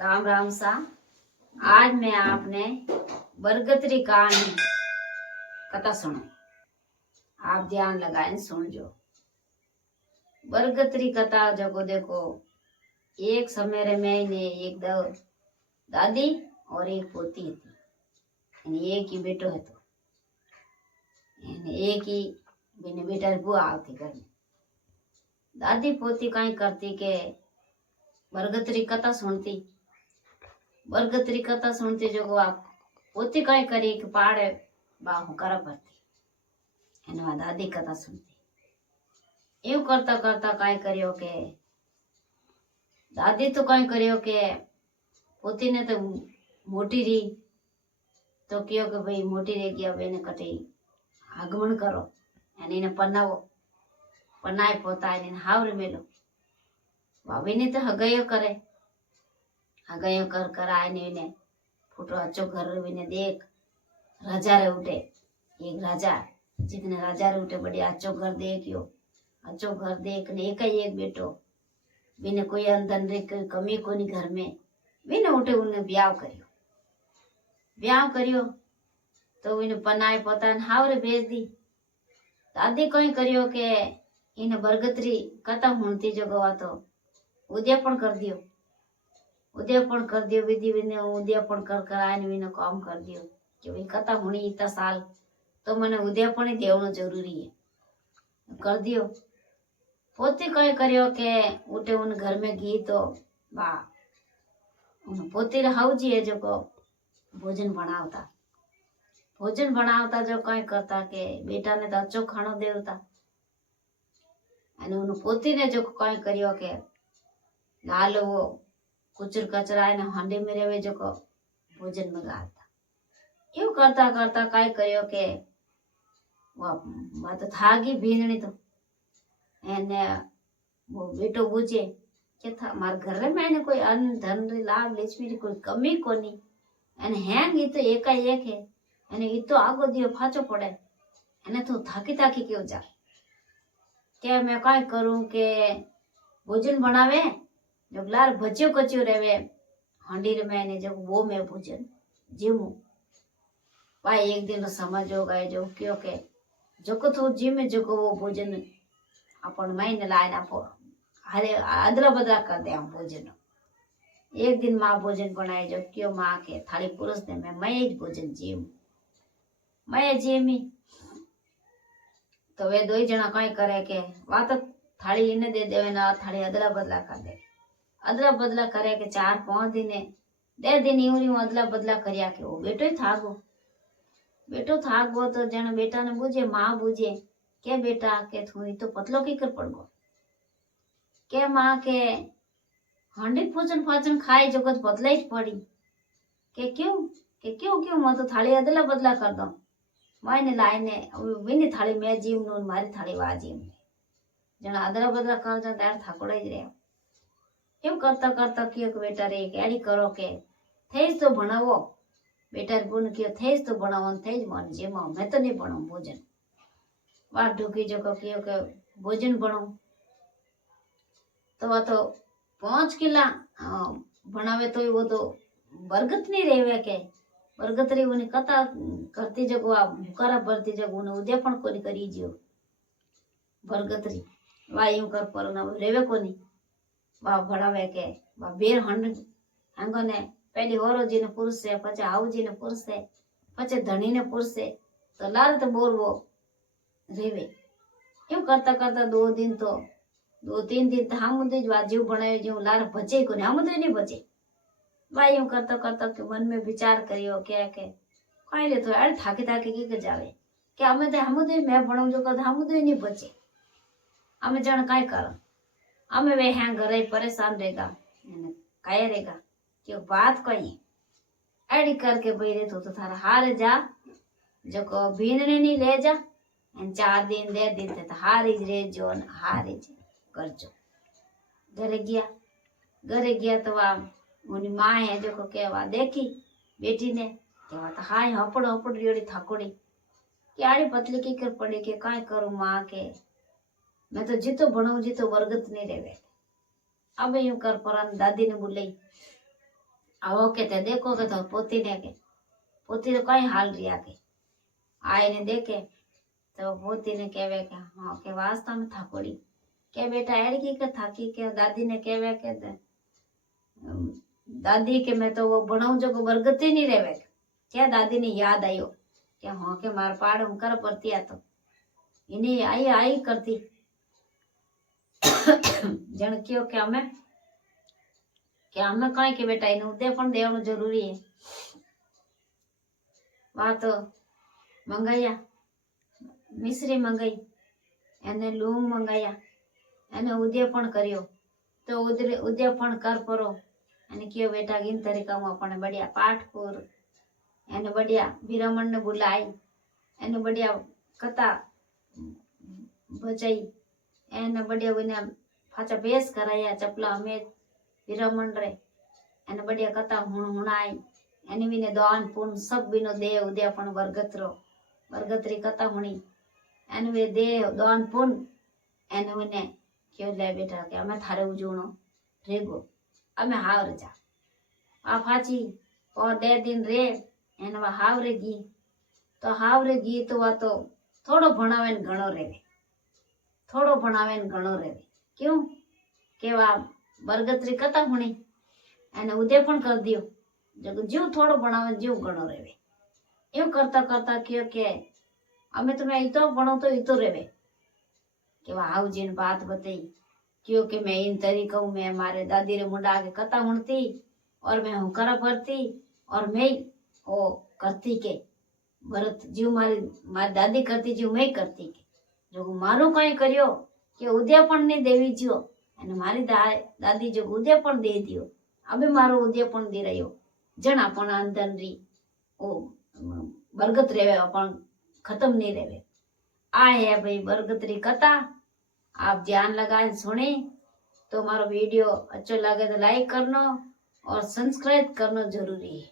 राम राम सा। आज मैं आपने बरगतरी कहानी कथा सुनो। आप ध्यान लगाए सुन जो। बरगतरी कथा जको देखो, एक समय में ने एक दादी और एक पोती थी। एक ही बेटो है तो एक ही बिने बेटा बुआ आती घर में। दादी पोती कहीं करती के बरगतरी कथा सुनती। बरगतरी कथा सुनती जो आप पोती कहीं करी कि पाड़े बाहू करा पड़ती एने दादी कथा सुनती। यूं करता करता कहीं करियो के दादी तो कहीं करियो के पोती ने तो मोटी रही तो कहो कि भाई मोटी रह गया बेने कटी आगमन करो एने इने पन्नावो पन्नाए पोता इने हावरे मेलो भाभी ने तो हगयो करे हगयो कर कर आए ने फुटो अच्छो घर ने देख राजा रे उठे एक राजा जितने राजा रे उठे बड़ी अच्छो घर देखियो अच्छो घर देख ने एक बेटो बिने कोई अंदर रे कमी कोनी घर में बिने उठे उन्हें ब्याह करियो तो इन्हें पनाए पता हावरे भेज दी। दादी कोई करियो के इन्हें बरगतरी कथा हुनती जगवा तो उद्यापन कर दियो विधि विने उद्यापन कर आने विने काम कर दियो कि भाई कथा हुनी इतना साल तो मैंने उद्यापन ही देवनो जरूरी है कर दियो। पोती कई करियो के उठे उन घर में घी तो बा उन पोती हाउजी है जो को भोजन बनावता जो कई करता के बेटा ने तो अच्छो खानो देवता उन पोती ने जो कई करियो के लाल वो कुचर कचरा ने हांडे में रेवे जो को भोजन में गालता। यूं करता करता कई करियो के वो तो थागी भींदनी तो एने वो बेटो बुझे के था मार घर में एने कोई अन्न धन लाभ लक्ष्मी री कोई कमी कोनी एने हैंग ई तो एका एक है एने ई तो आगो दियो फाचो पड़े एने तो थाकी थाकी क्यों जा के मैं काय करूं के भोजन बनावे जब लार भजियो कच्यो रेवे हांडी रे मैंने जब वो मैं भोजन जीमू भाई एक दिन समझो गए जो क्यों के जो को तो जीमे जो को वो भोजन अपन महीने लाए ना पो हरे अदला बदला कर दे हम भोजन। एक दिन माँ भोजन बनाए जो क्यों माँ के थाली पुरुष ने मैं ही भोजन जीव मैं जीमी तो वे दो ही जना कई करे के वा तो थाली इन्हें दे देवे ना थाली अदला बदला कर दे अदला बदला करे के 4-5 दिन दे दिन यूं अदला बदला करिया के वो बेटो थागो तो जन बेटा ने बुझे माँ बुझे के बेटा के थोड़ी तो पतलो की कर पड़ गो के माँ के हांडी भोजन फाजन खाए जगत बदला ही पड़ी के क्यों मैं तो थाली अदला बदला कर दो मायने लाइने विनी थाली मैं जीव नो मारी थाली वा जीव जना अदला बदला कर जा दार थाकोड़ा ही रहे क्यों करता करता क्यों बेटा रे कैडी करो के थेज तो बनावो बेटा बुन क्यों थेज तो बनावो थेज मन जे मैं तो नहीं बनाऊं भोजन बात ढूकी जो को क्यों के भोजन बनाऊं तो वह तो 5 किला बनावे तो वो तो बरगत नहीं रेवे के बरगत री उन्हें कथा करती जगो आप मुकारा भरती जगो उन्हें उद्यापन कोनी करी जियो बरगत री वायु कर पर ना रेवे कोनी वा भड़ावे के वा बेर हंड अंगने पहली होरो जी ने पुरुष से पचे आऊ जी ने पुरुष से पचे धनी ने पुरुष से तो लाल तो बोल वो रेवे यूं करता करता 2-3 दिन तो हम जीव बनाए जो लार बचे को हम नहीं बचे भाई यूं करता करता के मन में विचार करियो क्या के कहीं ले तो यार थाकी थाकी की जावे कि हमें मैं बनाऊं जो कद हम नहीं बचे हमें जन काय कर हमें वे हैं घरे परेशान रहेगा काय रहेगा कि बात कही एडी करके बैरे तो थारा हार जा जो को भीनने नहीं ले जा 4 दिन दे दिन तो हारी रे जो हारी करजो घरे गया तो वह उनी माँ है जो को केवा देखी बेटी ने केवा तो हाय हपड़ रियोड़ी थाकोड़ी क्याड़ी पतली की कर पड़ी के काय करूं माँ के मैं तो जितो बनाऊं जितो बरगत नहीं रेवे अब यूं कर परन दादी ने बुलाई आओ के ते देखो के तो पोती ने के पोती तो कई हाल रिया के आए ने देखे तो पोती ने कहवे के हाँ के वास्ता में था पड़ी के बेटा एड़की के थाकी के दादी ने कहवे के दादी के मैं तो वो भणाऊ जो को बरगती नहीं रेवे क्या दादी ने याद आयो के हाँ के मार पाड़ हम कर परती आ तो इन्हें आई आई करती जन क्यों કે અમે કઈ કે બેટા એનું ઉદય પણ દેવાનું જરૂરી છે વાત મંગાયા મિશ્રી મંગાઈ એને લૂંગ મંગાયા એને ઉદય પણ કર્યો તો ઉદય પણ કર પરો અને કયો બેટા ગીન તરીકામાં પણ બઢિયા પાઠ પૂર એને બઢિયા વિરમણ ને બોલાઈ એને બઢિયા કથા બજાઈ એને બઢિયા વિના પાછા ભેસ કરાયા ચપલા અમે વિરમણ रे એને બઢિયા કથા હુણાઈ એને વિને દાન પૂન सब बिनो दे उदय पण वर्गत्री कथा हुणी એને वे दे दान पून એને વિને क्यों ले बेटा के અમે थारे उजूणो रेगो અમે हावर जा आ फाची और 2 दिन रे એને वा हावरे गी तो हावरे गी तो वा तो थोड़ो भणावे ने घणो रेवे थोड़ो भणावे ने घणो रेवे क्यों के वा बरगत्री कथा हुणी અને ઉદય પણ કરી દિયો જો જીવ થોડો ભણાવે જીવ ઘણો રેવે એવું કરતા કરતા કયો કે અમે તમે ઈતો ભણો તો ઈતો રેવે કે આવજી ने बात बताई क्यों कि मैं इन तरीकों में मारे दादी रे मुंडा के कथा हुणती और मैं हूँ करा करती और मैं ओ करती के भरत जीव मारी दादी करती जीव मैं करती के जो मारू कई करियो के उदय पण ने देवी जियो અને મારી દાદી જો ઉદય પણ દે દિયો अबे मारो उदय पण दे रह्यो जन अपन अंदर री ओ बरगत रेवे अपन खत्म नहीं रेवे आ है भाई बरगत री कथा आप ध्यान लगाए सुने तो मारो वीडियो अच्छो लगे तो लाइक करनो और सब्सक्राइब करनो जरूरी है।